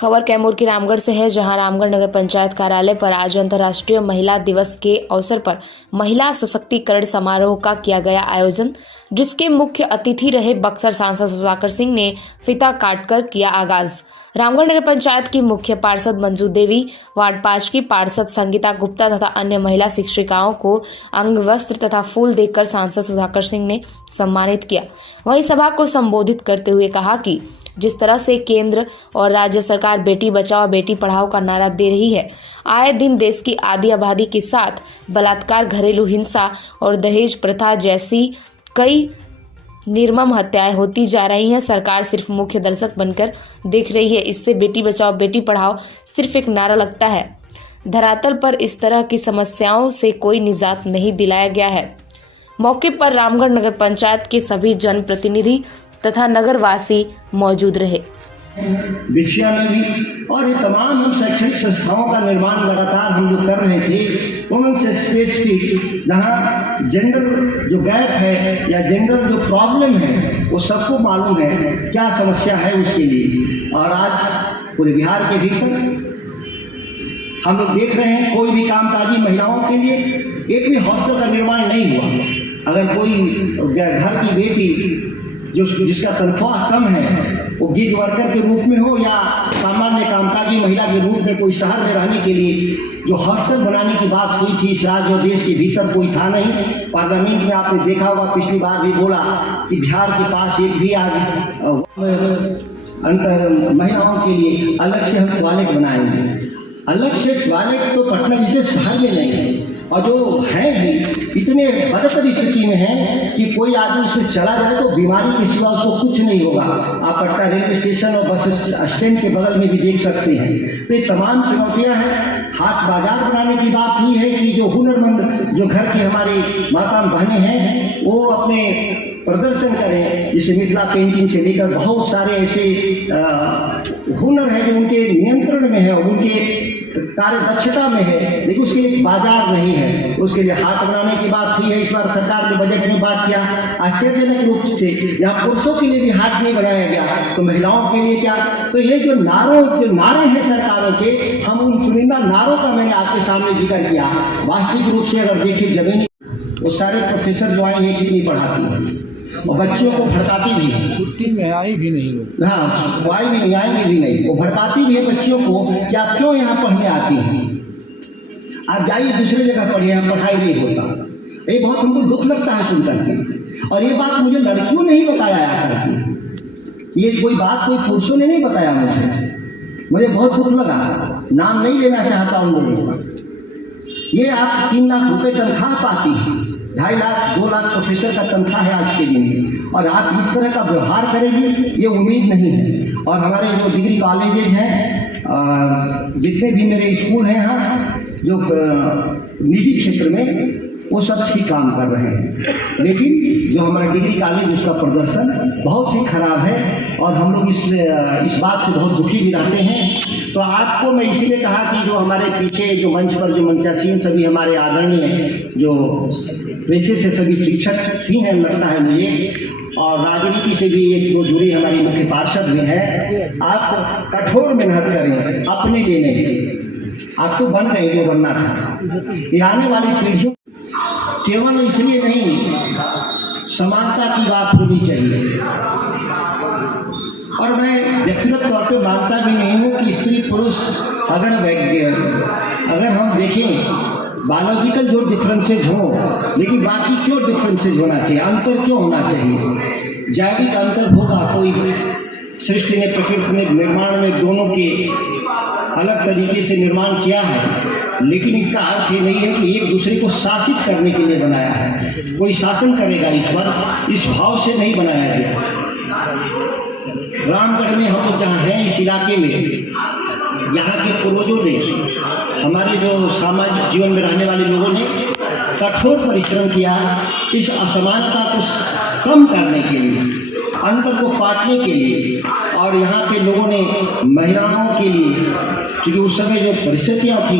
खबर कैमूर की रामगढ़ से है, जहां रामगढ़ नगर पंचायत कार्यालय पर आज अंतर्राष्ट्रीय महिला दिवस के अवसर पर महिला सशक्तिकरण समारोह का किया गया आयोजन, जिसके मुख्य अतिथि रहे बक्सर सांसद सुधाकर सिंह ने फीता काटकर किया आगाज। रामगढ़ नगर पंचायत की मुख्य पार्षद मंजू देवी, वार्ड 5 की पार्षद संगीता गुप्ता तथा अन्य महिला शिक्षिकाओं को अंग वस्त्र तथा फूल देकर सांसद सुधाकर सिंह ने सम्मानित किया। वहीं सभा को संबोधित करते हुए कहा कि जिस तरह से केंद्र और राज्य सरकार बेटी बचाओ बेटी पढ़ाओ का नारा दे रही है, आए दिन देश की आधी आबादी के साथ बलात्कार, घरेलू हिंसा और दहेज प्रथा जैसी कई निर्मम हत्याएं होती जा रही हैं। सरकार सिर्फ मुख्य दर्शक बनकर देख रही है। इससे बेटी बचाओ बेटी पढ़ाओ सिर्फ एक नारा लगता है। धरातल पर इस तरह की समस्याओं से कोई निजात नहीं दिलाया गया है। मौके पर रामगढ़ नगर पंचायत के सभी जनप्रतिनिधि तथा नगरवासी मौजूद रहे। विषय में भी और ये तमाम हम शैक्षणिक संस्थाओं का निर्माण लगातार हम लोग कर रहे थे, उनसे स्पेसिफिक जहाँ जेंडर जो गैप है या जेंडर जो प्रॉब्लम है वो सबको मालूम है क्या समस्या है उसके लिए। और आज पूरे बिहार के भीतर हम लोग देख रहे हैं कोई भी कामकाजी महिलाओं के लिए एक भी हॉस्टल का निर्माण नहीं हुआ। अगर कोई घर की बेटी जिसका तनख्वाह कम है वो गिग वर्कर के रूप में हो या सामान्य कामकाजी महिला के रूप में कोई शहर में रहने के लिए जो हॉस्टल बनाने की बात हुई थी, इस राज्य और देश के भीतर कोई था नहीं। पार्लियामेंट में आपने देखा होगा, पिछली बार भी बोला कि बिहार के पास एक भी आज महिलाओं के लिए अलग से हम टॉयलेट बनाएंगे। अलग से टॉयलेट तो पटना जैसे शहर में नहीं है, और जो है भी इतने बदतर स्थिति में है कि कोई आदमी उसमें चला जाए तो बीमारी के सिवा उसको कुछ नहीं होगा। आप पटना रेलवे स्टेशन और बस स्टैंड के बगल में भी देख सकते हैं। तो ये तमाम चुनौतियां हैं। हाट बाजार बनाने की बात हुई है कि जो हुनरमंद जो घर की हमारी माता बहनें हैं वो अपने प्रदर्शन करें, जैसे मिथिला पेंटिंग से लेकर बहुत सारे ऐसे हुनर हैं जो उनके नियंत्रण में है, उनके कार्य दक्षता में है, लेकिन उसके लिए बाजार नहीं है। उसके लिए हाट बनाने की बात हुई है। इस बार सरकार ने बजट में बात किया आश्चर्यजनक रूप से, यहाँ पुरुषों के लिए भी हाट नहीं बनाया गया तो महिलाओं के लिए क्या। तो ये जो नारे हैं सरकारों के, हम उन चुनिंदा नारों का मैंने आपके सामने जिक्र किया। वास्तविक रूप से अगर देखिए जमीनी वो सारे प्रोफेसर जो आए एक भी नहीं पढ़ाती और बच्चों को भड़काती भी है। छुट्टी में आई भी नहीं लोग, हाँ वो आई भी नहीं, आएंगे भी नहीं। वो भड़काती भी है बच्चियों को कि आप क्यों यहाँ पढ़ने आती हैं, आप जाइए दूसरी जगह पढ़िए, यहाँ पढ़ाई नहीं होता। ये बहुत हमको दुख लगता है सुनकर के। और ये बात मुझे लड़कियों ने ही बताया करती, ये कोई बात कोई पुरुषों ने नहीं बताया मुझे बहुत दुख लगा। नाम नहीं लेना चाहता उन लोगों का। ये आप 3 लाख रुपये तनख्वाह पाती हैं, 2.5 लाख 2 लाख प्रोफेसर का तनख्वाह है आज के दिन में, और आप इस तरह का व्यवहार करेंगे ये उम्मीद नहीं है। और हमारे जो डिग्री कॉलेजेज हैं, जितने भी मेरे स्कूल हैं यहाँ जो निजी क्षेत्र में, वो सब ठीक काम कर रहे हैं, लेकिन जो हमारा डिग्री कॉलेज उसका प्रदर्शन बहुत ही खराब है और हम लोग इस बात से बहुत दुखी भी रहते हैं। तो आपको मैं इसीलिए कहा कि जो हमारे पीछे जो मंच पर जो मंचासीन सभी हमारे आदरणीय जो वैसे से सभी शिक्षक ही हैं लगता है मुझे, और राजनीति से भी एक दो जुड़ी हमारी मुख्य पार्षद भी हैं। आप कठोर मेहनत करें अपने लेने की। आप तो बन गए जो बनना था। ये आने वाली पीढ़ियों केवल इसलिए नहीं, समानता की बात होनी चाहिए। और मैं व्यक्तिगत तौर पे मानता भी नहीं हूँ कि स्त्री पुरुष अगर हम देखें बायोलॉजिकल जो डिफरेंसेज हो, लेकिन बाकी क्यों डिफरेंसेज होना चाहिए, अंतर क्यों होना चाहिए। जैविक अंतर होगा, कोई सृष्टि ने प्रकृति ने निर्माण में दोनों के अलग तरीके से निर्माण किया है, लेकिन इसका अर्थ ये नहीं है कि एक दूसरे को शासित करने के लिए बनाया है। कोई शासन करेगा इस पर, इस भाव से नहीं बनाया गया। रामगढ़ में हम लोग जहाँ हैं इस इलाके में, यहाँ के पूर्वजों ने, हमारे जो सामाजिक जीवन में रहने वाले लोगों ने कठोर परिश्रम किया इस असमानता को कम करने के लिए, अंतर को पाटने के लिए। और यहाँ के लोगों ने महिलाओं के लिए, क्योंकि उस समय जो परिस्थितियाँ थी